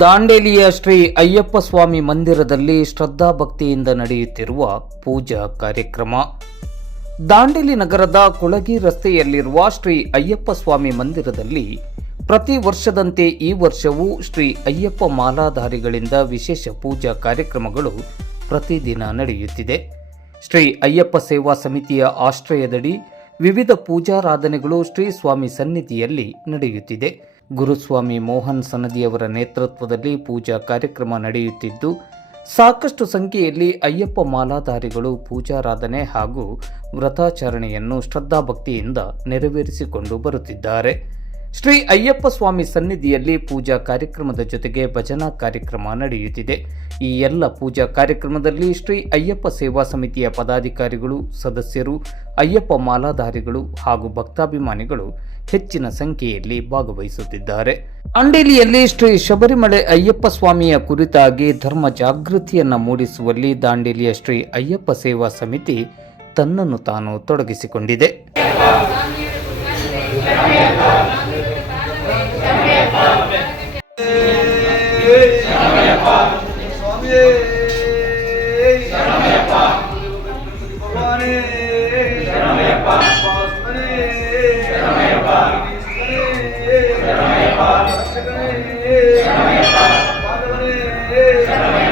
ದಾಂಡೇಲಿಯ ಶ್ರೀ ಅಯ್ಯಪ್ಪ ಸ್ವಾಮಿ ಮಂದಿರದಲ್ಲಿ ಶ್ರದ್ಧಾಭಕ್ತಿಯಿಂದ ನಡೆಯುತ್ತಿರುವ ಪೂಜಾ ಕಾರ್ಯಕ್ರಮ. ದಾಂಡೇಲಿ ನಗರದ ಕುಳಗಿ ರಸ್ತೆಯಲ್ಲಿರುವ ಶ್ರೀ ಅಯ್ಯಪ್ಪ ಸ್ವಾಮಿ ಮಂದಿರದಲ್ಲಿ ಪ್ರತಿ ವರ್ಷದಂತೆ ಈ ವರ್ಷವೂ ಶ್ರೀ ಅಯ್ಯಪ್ಪ ಮಾಲಾಧಾರಿಗಳಿಂದ ವಿಶೇಷ ಪೂಜಾ ಕಾರ್ಯಕ್ರಮಗಳು ಪ್ರತಿದಿನ ನಡೆಯುತ್ತಿದೆ. ಶ್ರೀ ಅಯ್ಯಪ್ಪ ಸೇವಾ ಸಮಿತಿಯ ಆಶ್ರಯದಡಿ ವಿವಿಧ ಪೂಜಾರಾಧನೆಗಳು ಶ್ರೀ ಸ್ವಾಮಿ ಸನ್ನಿಧಿಯಲ್ಲಿ ನಡೆಯುತ್ತಿದೆ. ಗುರುಸ್ವಾಮಿ ಮೋಹನ್ ಸನದಿಯವರ ನೇತೃತ್ವದಲ್ಲಿ ಪೂಜಾ ಕಾರ್ಯಕ್ರಮ ನಡೆಯುತ್ತಿದ್ದು, ಸಾಕಷ್ಟು ಸಂಖ್ಯೆಯಲ್ಲಿ ಅಯ್ಯಪ್ಪ ಮಾಲಾಧಾರಿಗಳು ಪೂಜಾರಾಧನೆ ಹಾಗೂ ವ್ರತಾಚರಣೆಯನ್ನು ಶ್ರದ್ಧಾಭಕ್ತಿಯಿಂದ ನೆರವೇರಿಸಿಕೊಂಡು ಬರುತ್ತಿದ್ದಾರೆ. ಶ್ರೀ ಅಯ್ಯಪ್ಪ ಸ್ವಾಮಿ ಸನ್ನಿಧಿಯಲ್ಲಿ ಪೂಜಾ ಕಾರ್ಯಕ್ರಮದ ಜೊತೆಗೆ ಭಜನಾ ಕಾರ್ಯಕ್ರಮ ನಡೆಯುತ್ತಿದೆ. ಈ ಎಲ್ಲ ಪೂಜಾ ಕಾರ್ಯಕ್ರಮದಲ್ಲಿ ಶ್ರೀ ಅಯ್ಯಪ್ಪ ಸೇವಾ ಸಮಿತಿಯ ಪದಾಧಿಕಾರಿಗಳು, ಸದಸ್ಯರು, ಅಯ್ಯಪ್ಪ ಮಾಲಾಧಾರಿಗಳು ಹಾಗೂ ಭಕ್ತಾಭಿಮಾನಿಗಳು ಹೆಚ್ಚಿನ ಸಂಖ್ಯೆಯಲ್ಲಿ ಭಾಗವಹಿಸುತ್ತಿದ್ದಾರೆ ಅಂಡೇಲಿಯಲ್ಲಿ ಶ್ರೀ ಶಬರಿಮಲೆ ಅಯ್ಯಪ್ಪ ಸ್ವಾಮಿಯ ಕುರಿತಾಗಿ ಧರ್ಮ ಜಾಗೃತಿಯನ್ನು ಮೂಡಿಸುವಲ್ಲಿ ದಾಂಡೇಲಿಯ ಶ್ರೀ ಅಯ್ಯಪ್ಪ ಸೇವಾ ಸಮಿತಿ ತನ್ನನ್ನು ತಾನು ತೊಡಗಿಸಿಕೊಂಡಿದೆ ಭಗವಾನೇ